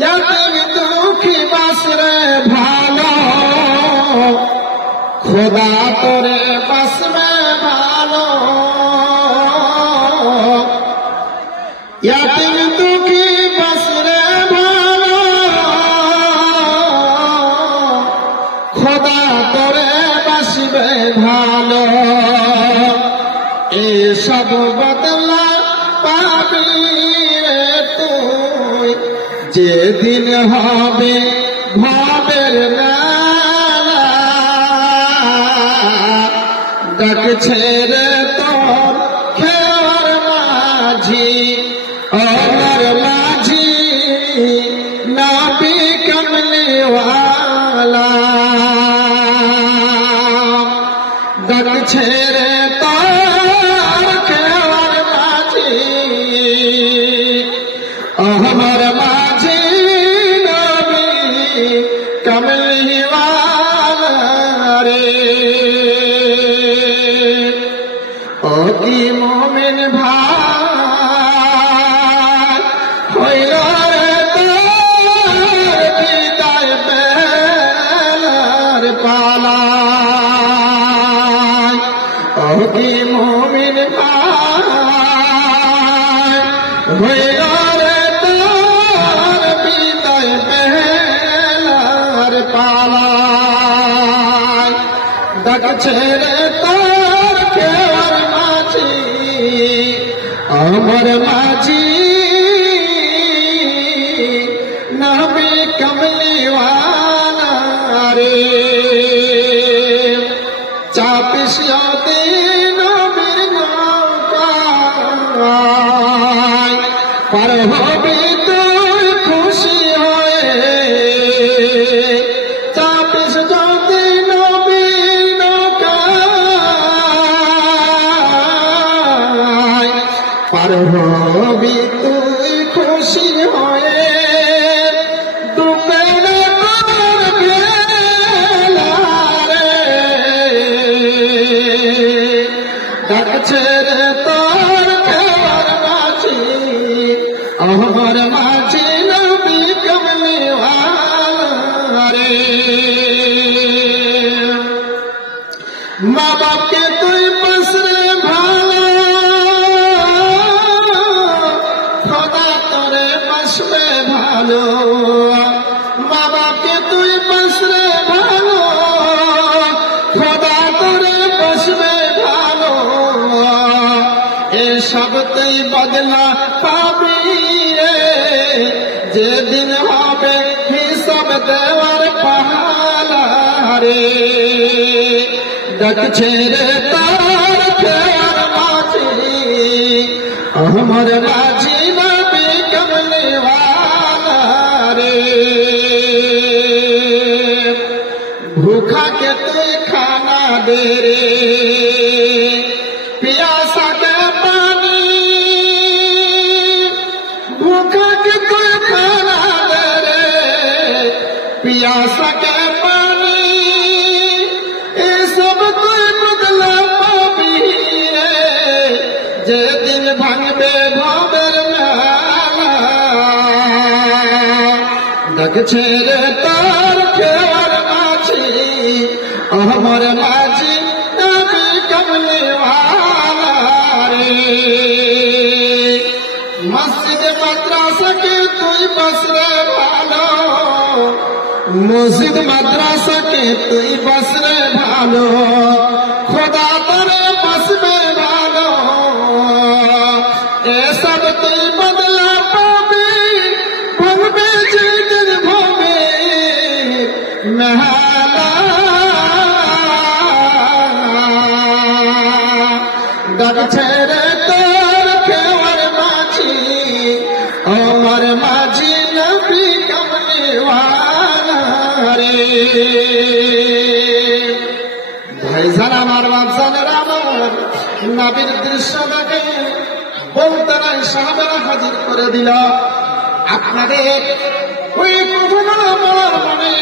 ইয়াতিম দুঃখী বাসরে ভালো, খোদা তোরে বাসবে ভালো। ইয়াতিম দুঃখী বাসরে ভালো, খোদা তোরে বাসবে ভালো। এসব বদলা পাবি রে তুই, যেদিন হবে ভবের মেলা। ডাকছে রে তোর খেয়ার মাঝি, আমার মাঝি নবী কমলিওয়ালা। ডাকছে রে তোর খেয়ার মাঝি, আমার মাঝি নবী কমলিওয়ালা রে। ও কি মুমিন ভাই, হইল রে তোর বিদায় বেলার পালা। ও কি মুমিন ভাই, হইল রে তোর বিদায় বেলার পালা। ডাকছে রে তোর খেয়ার মাঝি, আমার মাঝি নবী কমলিওয়ালা রে। চাপিস নবীর নৌকায়, পার হবি তুই খুশি হয়ে। চাপিস যদি নবীর নৌকায়, পার হবি তুই খুশি হয়ে। দুপুরে তোর বেলা রে, ডাকছে রে তোর খেয়ার মাঝি, আমার মাঝি নবী কমলিওয়ালা রে। মা বাপকে তুই বসরে ভালো, খোদা তোরে বসবে ভালো। মা বাপকে তুই বসরে ভালো, খোদা তোরে বসবে ভালো। এসব তুই বদলা পাবি রে, যেদিন হবে হিসাব দেওয়ার পাহালা রে। ডাকছে রে তোর খেয়ার মাঝি, আমার মাঝি নবী কমলিওয়ালা রে। ভूखा के तुई खाना दे रे, प्यासा के पानी। भूखा के तुई खाना दे रे, प्यासा के पानी। ये सब तुई बदला पाबी रे, जे दिन भांगबे भवेर मेला। ডাকছে রে তোর খেয়ার মাঝি, আমার মাঝি নবী কমলিওয়ালা রে। মসজিদ মাদ্রাসাকে তুই বসরে ভালো, মসজিদ মাদ্রাসাকে তুই বসরে ভালো। খোদা তোরে বসবে ভালো, এসব তুই বদলা পাবি। ভবে যেদিন ভবে মেলা, ডাকছে রে তোর খেয়ার মাঝি, আমার মাঝি নবী কমলিওয়ালা রে। ভাইজান আমার বাপজানের আমার নবীর দৃশ্য দেখে বলতে নাই, সাহাবারা হাজির করে দিল। আপনাদের ওই কখনো আমার মনে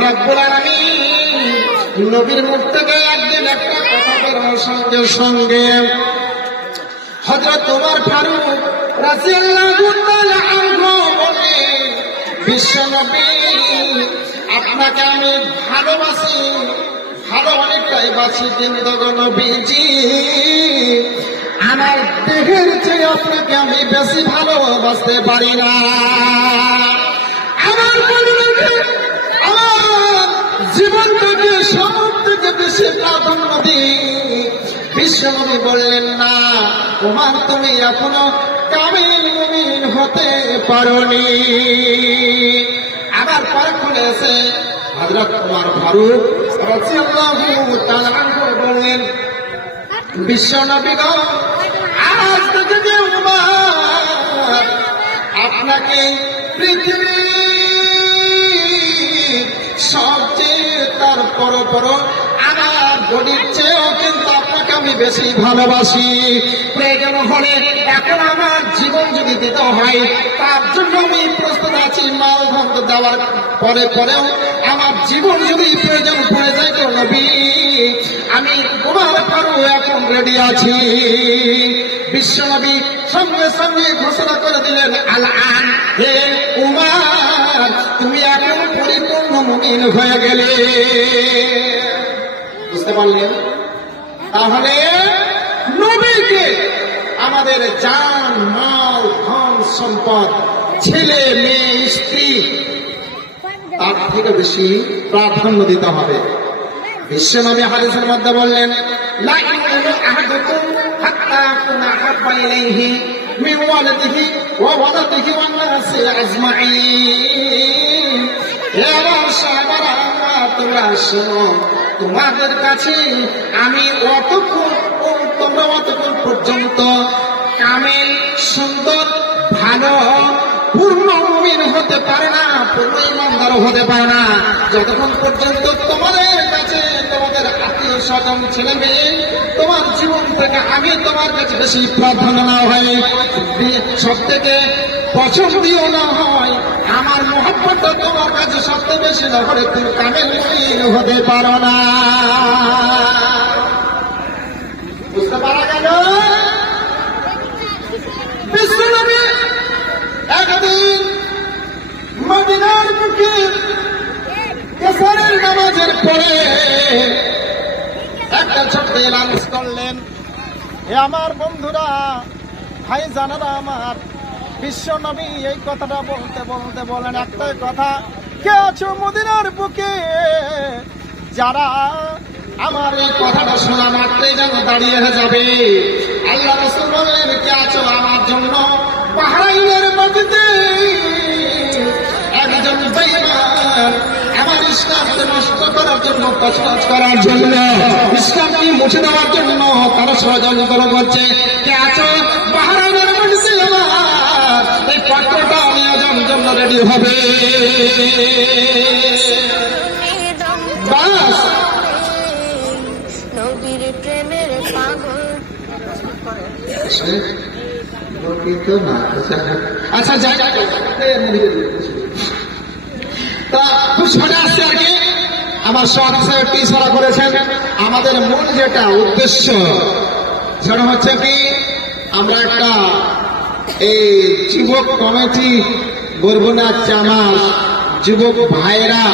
রব্বুল আলামিন নবীর মুখ থেকে একদিন একটা কথা বেরোনোর সঙ্গে সঙ্গে হযরত ওমর ফারুক রাদিয়াল্লাহু তাআলা আনহু বলেন, বাসি কিন্তু নবীজি আমার দেহের চেয়ে আপনাকে আমি বেশি ভালোবাসতে পারি না। আমার আমার জীবনটাকে সব থেকে বেশি প্রাধান্য দিই। বিশ্বনবী বললেন না তোমার তুমি এখনো কামিল মুমিন হতে পারোনি। আবার পরক্ষণে এসে হযরত ওমর ফারুক রাদিয়াল্লাহু তাআলা আনহু বললেন বিশ্বনবী গো আজ থেকে যে উম্মত আপনাকে পৃথিবীর সবচেয়ে তার পর আমার বডির চেয়েও কিন্তু আপনাকে আমি বেশি ভালোবাসি। প্রয়োজন হলে এখন আমার জীবন যদি দিতে হয় তার জন্য আমি প্রস্তুত আছি। মাল ধন দেওয়ার পরেও আমার জীবন যদি প্রয়োজন পড়ে যায় তো নবী আমি ওমর ফারুক এখন রেডি আছি। বিশ্বনবী সঙ্গে সঙ্গে ঘোষণা করে দিলেন আল-আন হে উমর তুমি এখন পরিপূর্ণ মুমিন হয়ে গেলে। বুঝতে পারলেন? তাহলে নবীকে আমাদের জান মাল ধন সম্পদ ছেলে মেয়ে স্ত্রী তার থেকে বেশি প্রাধান্য দিতে হবে। বিশ্বনবী হাদিসের মধ্যে বললেন লা ইউমিনু আহাদুকুম হাত্তা আকুনা আহাব্বা ইলাইহি মিন ওয়ালিদিহি ওয়া ওয়ালাদিহি ওয়ান নাসি আজমাইন। হে আমার সাহাবারা তোমরা শোনো তোমাদের কাছে আমি তোমরা অতক্ষণ পর্যন্ত কামিল সুন্দর ভালো পূর্ণ মুমিন হতে পারে না, পূর্ণ ইমানদার হতে পারে না যতক্ষণ পর্যন্ত তোমাদের কাছে তোমাদের আত্মীয় স্বজন ছেলে মেয়ে তোমার জীবন থেকে আমি তোমার কাছে বেশি প্রাধান্য না হয়, সব থেকে পছন্দীয় না হয়, আমার মহব্বত তোমার কাছে সবচেয়ে বেশি না হলে তুমি কামিল মুমিন হতে পারো না। বুঝতে পারা গেল? বিশ্বনবী একদিন মদিনার বুকে এশারের নামাজের পরে একটা ছোট্ট অ্যানাউন্স করলেন, হে আমার বন্ধুরা ভাই জানারা আমার বিশ্বনবী এই কথাটা বলতে বলতে বলেন একটাই কথা, কে আছো মদিনার বুকে যারা আমার এই কথাটা শোনা মাত্রই যেন দাঁড়িয়ে যাবে। আল্লাহ রাসূল বললেন কে আছো আমার জন্য বাহরাইনের নদীতে একজন বেঈমান আমার ইসলামকে নষ্ট করার জন্য তছনছ করার জন্য ইসলামকে মুছে দেওয়ার জন্য তারা ষড়যন্ত্র করছে। কে আছো বাহরাইনের নদীতে আমার এই পত্রটা নেওয়ার জন্য রেডি হবে। বাস নবীর প্রেমের পাগল। আচ্ছা যাই তা খুব সোজা আসছে আর কি। আমার সব একটি ইশারা করেছেন আমাদের মূল যেটা উদ্দেশ্য সেটা হচ্ছে কি আমরা একটা এই যুবক কমিটি বরগুনার আমার যুবক ভাইরা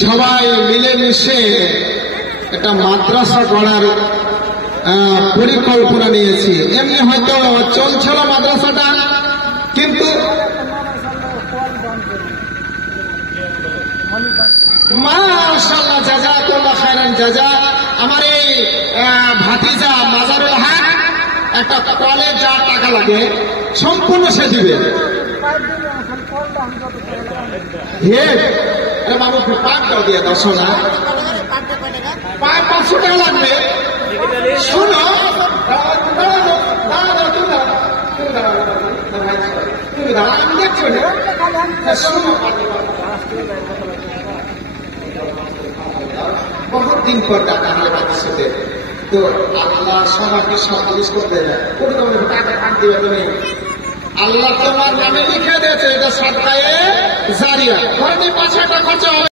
সবাই মিলেমিশে একটা মাদ্রাসা গড়ার পরিকল্পনা নিয়েছি। এমনি হয়তো চলছিল মাদ্রাসাটা, কিন্তু মাশাআল্লাহ জাযাকাল্লাহ খায়রান জাযা আমার এই ভাতিজা মাজারুল হক একটা কলে যা টাকা লাগে সম্পূর্ণ সে দিবে। বাবু পাঁচটাও দিয়ে দাও সোনা, 500 টাকা লাগবে। শোনো আমি দেখছো না বহুত দিন পর টাকা হলে বাড়ির সাথে তো আল্লাহ সবাইকে সব জিনিস করতে দেয় টাকা ফাঁক দিবে তুমি। আল্লাহ তোমার নামে লিখে দিয়েছে এটা সরকারে জারিয়া, 5 টাকা খরচা